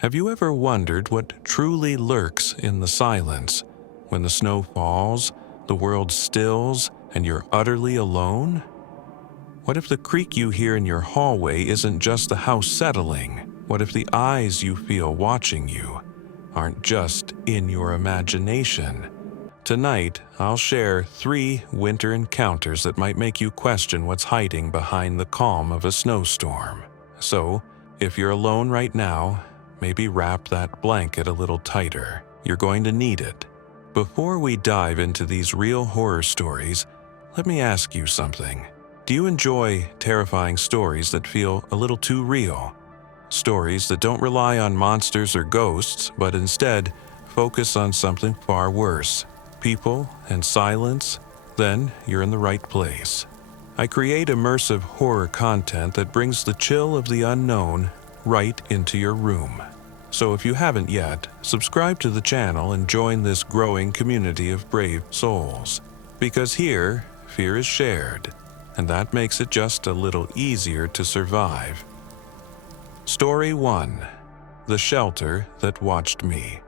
Have you ever wondered what truly lurks in the silence? When the snow falls, the world stills, and you're utterly alone? What if the creak you hear in your hallway isn't just the house settling? What if the eyes you feel watching you aren't just in your imagination? Tonight, I'll share 3 winter encounters that might make you question what's hiding behind the calm of a snowstorm. So, if you're alone right now, maybe wrap that blanket a little tighter. You're going to need it. Before we dive into these real horror stories, let me ask you something. Do you enjoy terrifying stories that feel a little too real? Stories that don't rely on monsters or ghosts, but instead focus on something far worse, people and silence? Then you're in the right place. I create immersive horror content that brings the chill of the unknown right into your room. So if you haven't yet, subscribe to the channel and join this growing community of brave souls. Because here, fear is shared, and that makes it just a little easier to survive. Story 1. The Shelter That Watched Me.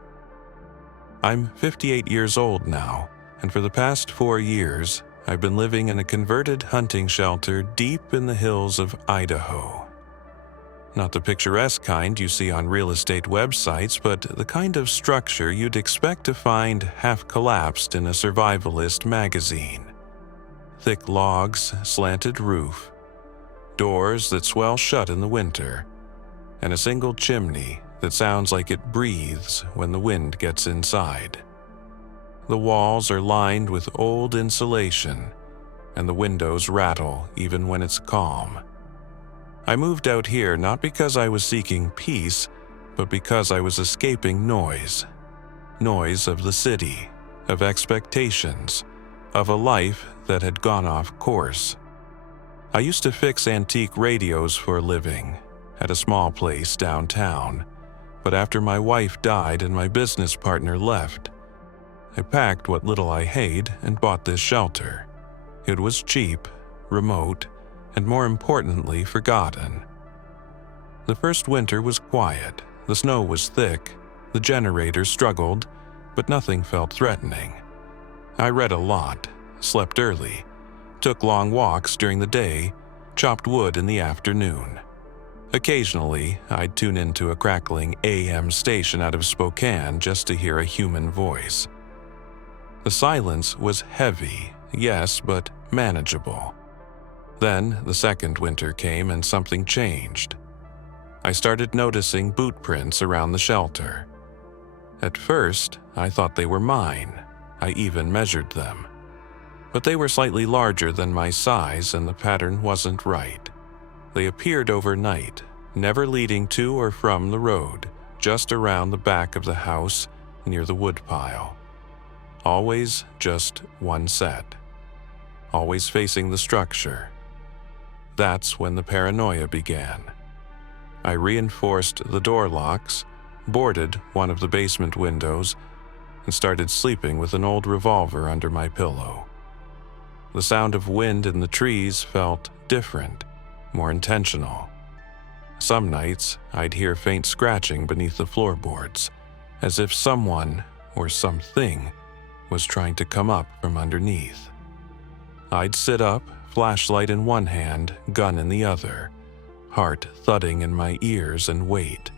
I'm 58 years old now, and for the past 4 years, I've been living in a converted hunting shelter deep in the hills of Idaho. Not the picturesque kind you see on real estate websites, but the kind of structure you'd expect to find half-collapsed in a survivalist magazine. Thick logs, slanted roof, doors that swell shut in the winter, and a single chimney that sounds like it breathes when the wind gets inside. The walls are lined with old insulation, and the windows rattle even when it's calm. I moved out here not because I was seeking peace, but because I was escaping noise. Noise of the city, of expectations, of a life that had gone off course. I used to fix antique radios for a living at a small place downtown, but after my wife died and my business partner left, I packed what little I had and bought this shelter. It was cheap, remote, and more importantly, forgotten. The first winter was quiet, the snow was thick, the generator struggled, but nothing felt threatening. I read a lot, slept early, took long walks during the day, chopped wood in the afternoon. Occasionally, I'd tune into a crackling AM station out of Spokane just to hear a human voice. The silence was heavy, yes, but manageable. Then the second winter came and something changed. I started noticing boot prints around the shelter. At first, I thought they were mine. I even measured them. But they were slightly larger than my size and the pattern wasn't right. They appeared overnight, never leading to or from the road, just around the back of the house near the woodpile. Always just one set. Always facing the structure. That's when the paranoia began. I reinforced the door locks, boarded one of the basement windows, and started sleeping with an old revolver under my pillow. The sound of wind in the trees felt different, more intentional. Some nights, I'd hear faint scratching beneath the floorboards, as if someone or something was trying to come up from underneath. I'd sit up, flashlight in one hand, gun in the other, heart thudding in my ears, and wait.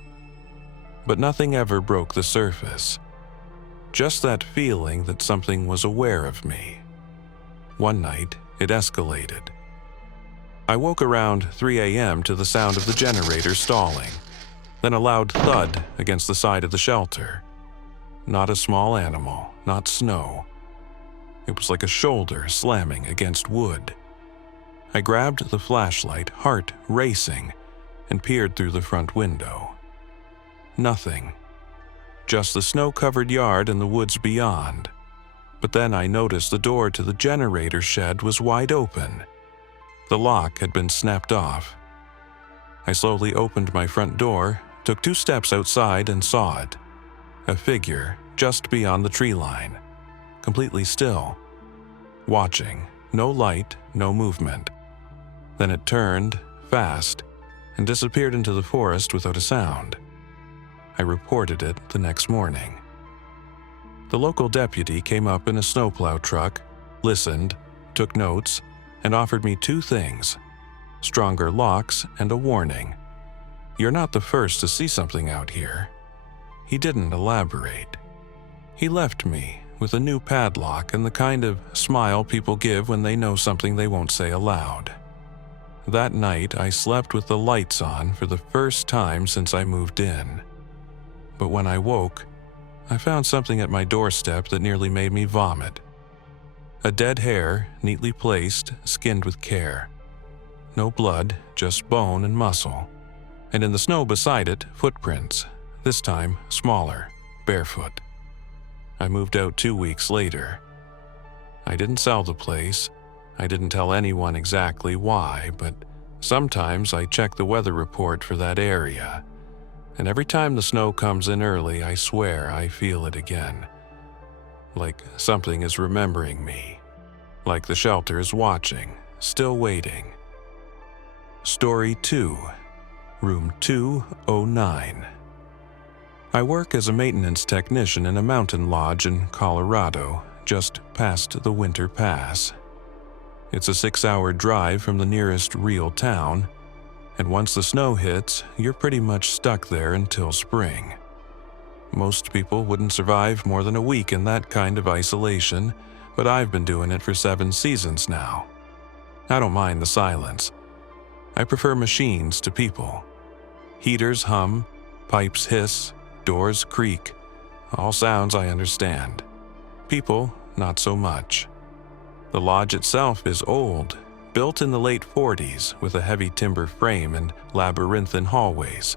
But nothing ever broke the surface. Just that feeling that something was aware of me. One night, it escalated. I woke around 3 a.m. to the sound of the generator stalling, then a loud thud against the side of the shelter. Not a small animal, not snow. It was like a shoulder slamming against wood. I grabbed the flashlight, heart racing, and peered through the front window. Nothing. Just the snow-covered yard and the woods beyond. But then I noticed the door to the generator shed was wide open. The lock had been snapped off. I slowly opened my front door, took 2 steps outside, and saw it. A figure just beyond the tree line, completely still. Watching, no light, no movement. Then it turned, fast, and disappeared into the forest without a sound. I reported it the next morning. The local deputy came up in a snowplow truck, listened, took notes, and offered me two things: stronger locks and a warning. "You're not the first to see something out here." He didn't elaborate. He left me with a new padlock and the kind of smile people give when they know something they won't say aloud. That night, I slept with the lights on for the first time since I moved in. But when I woke, I found something at my doorstep that nearly made me vomit. A dead hare, neatly placed, skinned with care. No blood, just bone and muscle. And in the snow beside it, footprints, this time smaller, barefoot. I moved out 2 weeks later. I didn't sell the place. I didn't tell anyone exactly why, but sometimes I check the weather report for that area. And every time the snow comes in early, I swear I feel it again. Like something is remembering me. Like the shelter is watching, still waiting. Story 2, Room 209. I work as a maintenance technician in a mountain lodge in Colorado, just past the Winter Pass. It's a 6-hour drive from the nearest real town, and once the snow hits, you're pretty much stuck there until spring. Most people wouldn't survive more than a week in that kind of isolation, but I've been doing it for 7 seasons now. I don't mind the silence. I prefer machines to people. Heaters hum, pipes hiss, doors creak, all sounds I understand. People, not so much. The lodge itself is old, built in the late 40s with a heavy timber frame and labyrinthine hallways.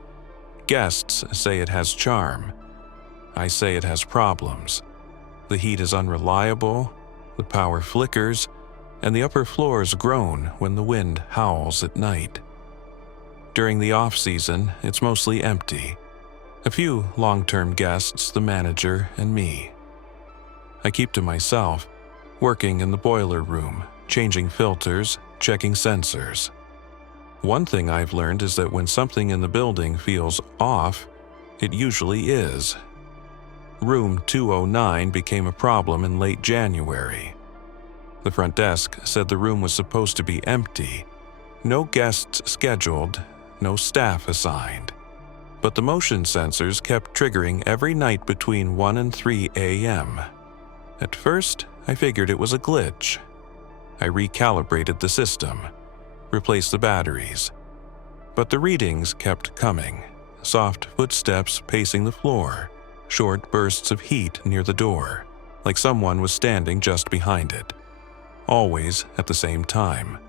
Guests say it has charm. I say it has problems. The heat is unreliable, the power flickers, and the upper floors groan when the wind howls at night. During the off-season, it's mostly empty. A few long-term guests, the manager, and me. I keep to myself, working in the boiler room, changing filters, checking sensors. One thing I've learned is that when something in the building feels off, it usually is. Room 209 became a problem in late January. The front desk said the room was supposed to be empty, no guests scheduled, no staff assigned. But the motion sensors kept triggering every night between 1 and 3 a.m. At first, I figured it was a glitch. I recalibrated the system, replaced the batteries. But the readings kept coming, soft footsteps pacing the floor, short bursts of heat near the door, like someone was standing just behind it. Always at the same time,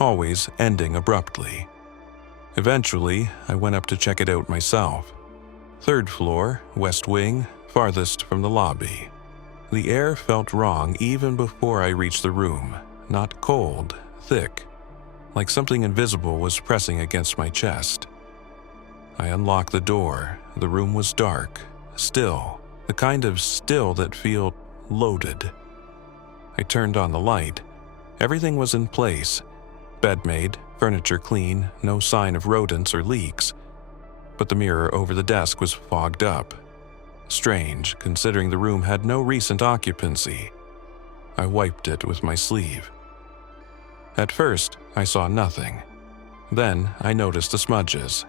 always ending abruptly. Eventually, I went up to check it out myself. 3rd floor, west wing, farthest from the lobby. The air felt wrong even before I reached the room, not cold, thick, like something invisible was pressing against my chest. I unlocked the door. The room was dark, still, the kind of still that felt loaded. I turned on the light. Everything was in place. Bed made, furniture clean, no sign of rodents or leaks. But the mirror over the desk was fogged up. Strange, considering the room had no recent occupancy. I wiped it with my sleeve. At first, I saw nothing. Then I noticed the smudges.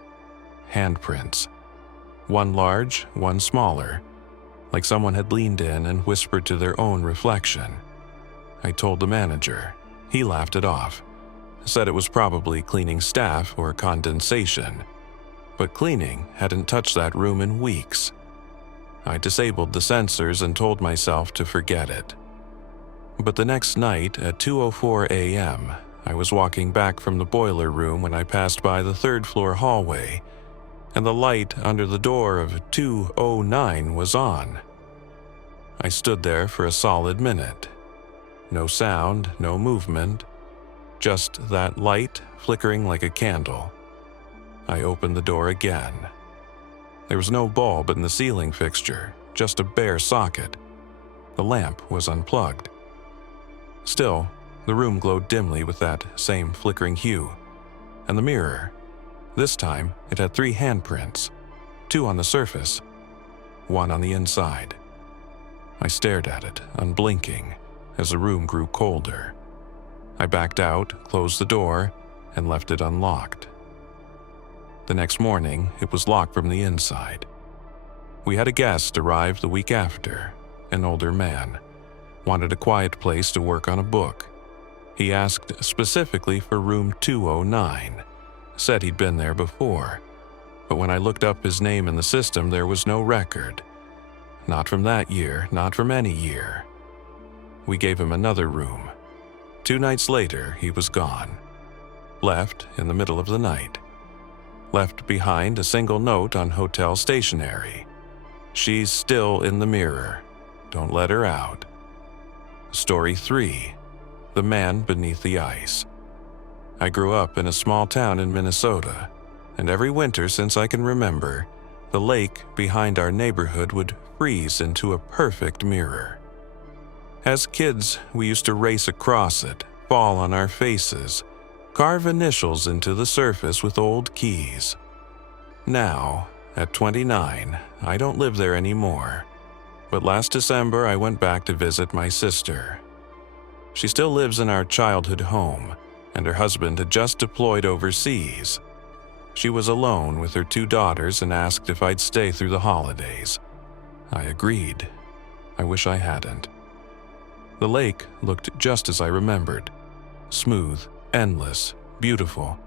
Handprints. One large, one smaller, like someone had leaned in and whispered to their own reflection. I told the manager. He laughed it off, said it was probably cleaning staff or condensation. But cleaning hadn't touched that room in weeks. I disabled the sensors and told myself to forget it. But the next night at 2:04 a.m., I was walking back from the boiler room when I passed by the 3rd floor hallway, and the light under the door of 209 was on. I stood there for a solid minute. No sound, no movement, just that light flickering like a candle. I opened the door again. There was no bulb in the ceiling fixture, just a bare socket. The lamp was unplugged. Still, the room glowed dimly with that same flickering hue. And the mirror. This time, it had 3 handprints. 2 on the surface, 1 on the inside. I stared at it, unblinking, as the room grew colder. I backed out, closed the door, and left it unlocked. The next morning, it was locked from the inside. We had a guest arrive the week after, an older man. Wanted a quiet place to work on a book. He asked specifically for room 209, said he'd been there before, but when I looked up his name in the system, there was no record. Not from that year, not from any year. We gave him another room. 2 nights later, he was gone. Left in the middle of the night. Left behind a single note on hotel stationery. She's still in the mirror. Don't let her out. Story 3. The Man Beneath the Ice. I grew up in a small town in Minnesota, and every winter since I can remember, the lake behind our neighborhood would freeze into a perfect mirror. As kids, we used to race across it, fall on our faces, carve initials into the surface with old keys. Now, at 29, I don't live there anymore, but last December I went back to visit my sister. She still lives in our childhood home, and her husband had just deployed overseas. She was alone with her 2 daughters and asked if I'd stay through the holidays. I agreed. I wish I hadn't. The lake looked just as I remembered. Smooth, endless, beautiful,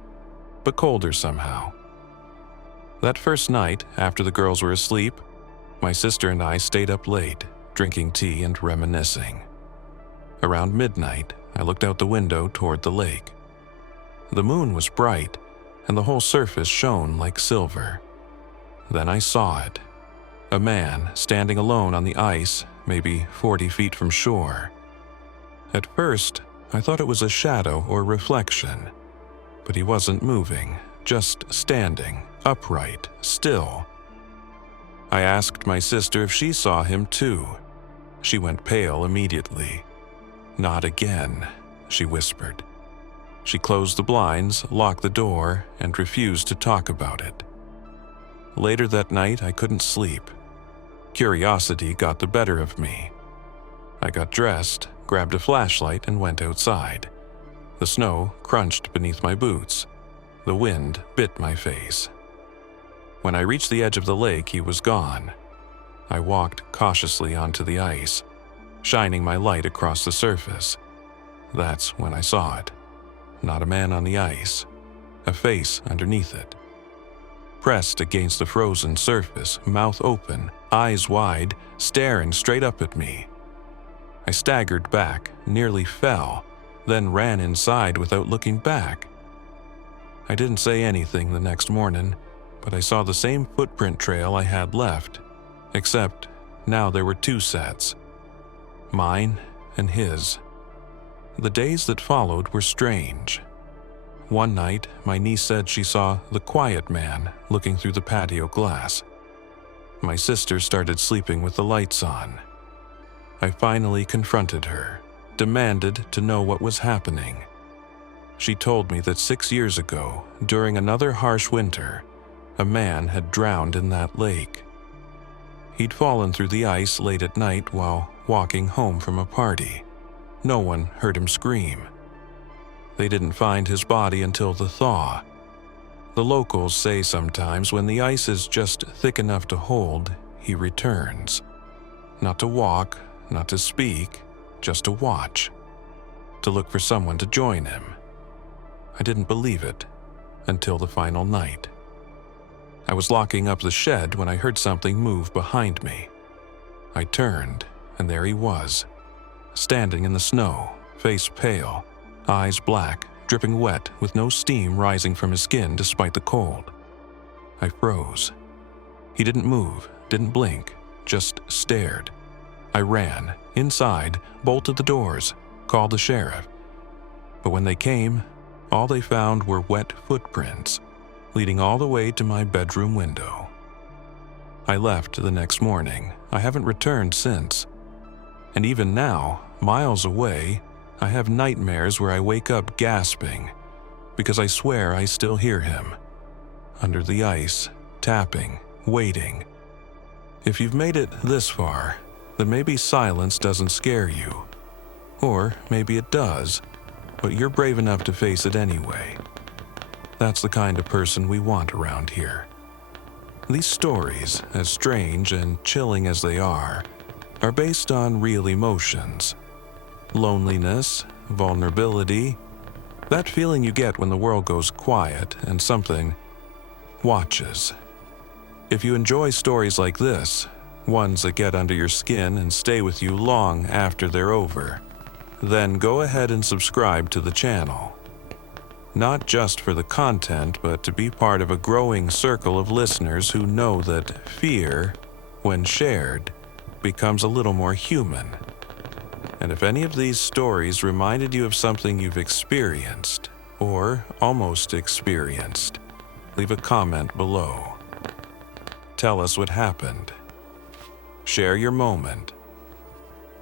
but colder somehow. That first night, after the girls were asleep, my sister and I stayed up late, drinking tea and reminiscing. Around midnight, I looked out the window toward the lake. The moon was bright, and the whole surface shone like silver. Then I saw it. A man standing alone on the ice, maybe 40 feet from shore. At first, I thought it was a shadow or reflection, but he wasn't moving, just standing, upright, still. I asked my sister if she saw him too. She went pale immediately. "Not again," she whispered. She closed the blinds, locked the door, and refused to talk about it. Later that night, I couldn't sleep. Curiosity got the better of me. I got dressed, grabbed a flashlight, and went outside. The snow crunched beneath my boots. The wind bit my face. When I reached the edge of the lake, he was gone. I walked cautiously onto the ice, shining my light across the surface. That's when I saw it. Not a man on the ice, a face underneath it. Pressed against the frozen surface, mouth open, eyes wide, staring straight up at me. I staggered back, nearly fell, then ran inside without looking back. I didn't say anything the next morning, but I saw the same footprint trail I had left, except now there were 2 sets. Mine and his. The days that followed were strange. One night, my niece said she saw the quiet man looking through the patio glass. My sister started sleeping with the lights on. I finally confronted her, demanded to know what was happening. She told me that 6 years ago, during another harsh winter, a man had drowned in that lake. He'd fallen through the ice late at night while walking home from a party. No one heard him scream. They didn't find his body until the thaw. The locals say sometimes when the ice is just thick enough to hold, he returns. Not to walk, not to speak, just to watch. To look for someone to join him. I didn't believe it until the final night. I was locking up the shed when I heard something move behind me. I turned, and there he was, standing in the snow, face pale, eyes black, dripping wet with no steam rising from his skin despite the cold. I froze. He didn't move, didn't blink, just stared. I ran, inside, bolted the doors, called the sheriff. But when they came, all they found were wet footprints, leading all the way to my bedroom window. I left the next morning. I haven't returned since. And even now, miles away, I have nightmares where I wake up gasping, because I swear I still hear him. Under the ice, tapping, waiting. If you've made it this far, then maybe silence doesn't scare you. Or maybe it does, but you're brave enough to face it anyway. That's the kind of person we want around here. These stories, as strange and chilling as they are based on real emotions. Loneliness, vulnerability, that feeling you get when the world goes quiet and something watches. If you enjoy stories like this, ones that get under your skin and stay with you long after they're over, then go ahead and subscribe to the channel. Not just for the content, but to be part of a growing circle of listeners who know that fear, when shared, becomes a little more human. And if any of these stories reminded you of something you've experienced, or almost experienced, leave a comment below. Tell us what happened. Share your moment.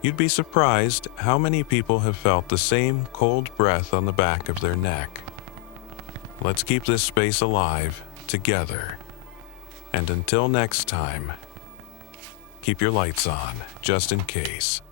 You'd be surprised how many people have felt the same cold breath on the back of their neck. Let's keep this space alive together. And until next time, keep your lights on, just in case.